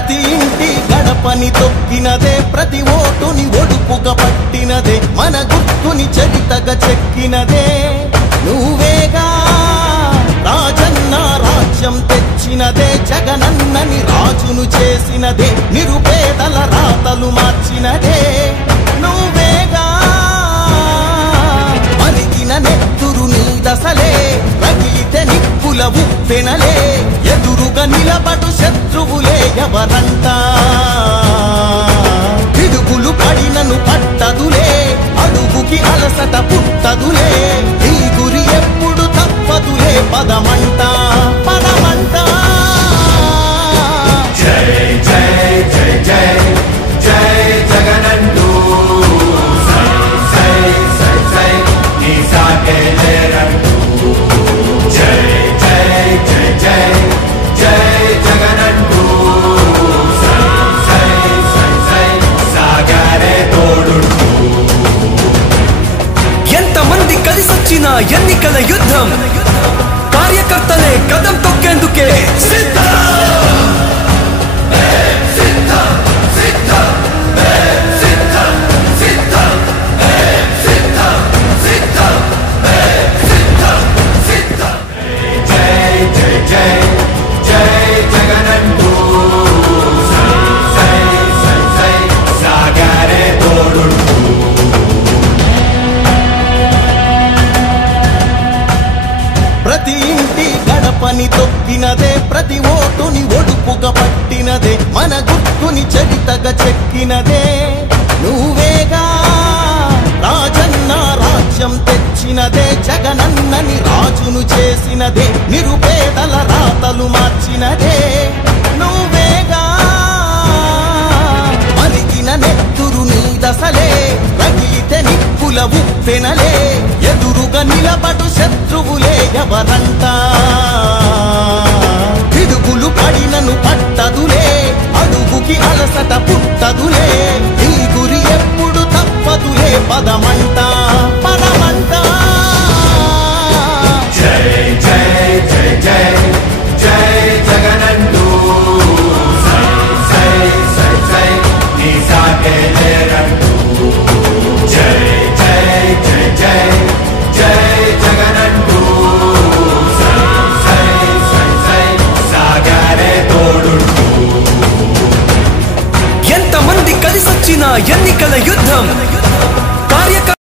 ప్రతి ఇంటి గడపని తొక్కినదే, ప్రతి ఓటుని ఒడుపుగా పట్టినదే, మన గుర్తుని చరితగా చెక్కినదే నువ్వేగా. రాజన్న రాజ్యం తెచ్చినదే, జగనన్నని రాజును చేసినదే, నిరుపేదల రాతలు మార్చినదే నువ్వేగా. మరిగిన నెత్తురు నీ దశలే, రగిలితే నిప్పుల ఉప్పెనలే, ఎదురుగా నిలబడు శత్రువులే ఎవరంట. పిడుగులు పడినను పట్టదులే, అడుగుకి అలసట పుట్టదులే, ఈ గురి ఎప్పుడు తప్పదులే, పదమంట పదమంట. జై జై జై జై జై జగనంటూ సై సై సై సై నీ సాగే లేరంటూ. జై జై జై జై జై జగనంటూ సై సై సై సై సాగారే తోడుంటూ. ఎంతమంది కలిసొచ్చిన ఎన్నికల యుద్ధం, కార్యకర్తలే కదం తొక్కేందుకే సిద్ధం. ప్రతి ఇంటి గడపని తొక్కినదే, ప్రతి ఓటుని ఒడుపుగా పట్టినదే, మన గుర్తుని చరితగా చెక్కినదే నువ్వేగా. రాజన్న రాజ్యం తెచ్చినదే, జగనన్నని రాజును చేసినదే, నిరుపేదల రాతలు మార్చినదే నువ్వేగా. మరిగిన నెత్తురు నీ దశలే, రగిలితే నిప్పుల ఉప్పెనలే, ఎదురుగా నిలబడు శత్రువులే ఎవరంట. పిడుగులు పడినను పట్టదులే, అడుగుకి అలసట పుట్టదులే, ఈ గురి ఎప్పుడు తప్పదులే, పదమంట పదమంట. జై జై జై జై జై జగనంటూ సై సై సై సై నీ సాగే లేరంటూ. జై జై జై జై జై జగనంటూ సై సై సై సై సాగారే తోడుంటూ. ఎంతమంది కలిసొచ్చిన ఎన్నికల యుద్ధం, కార్యకర్త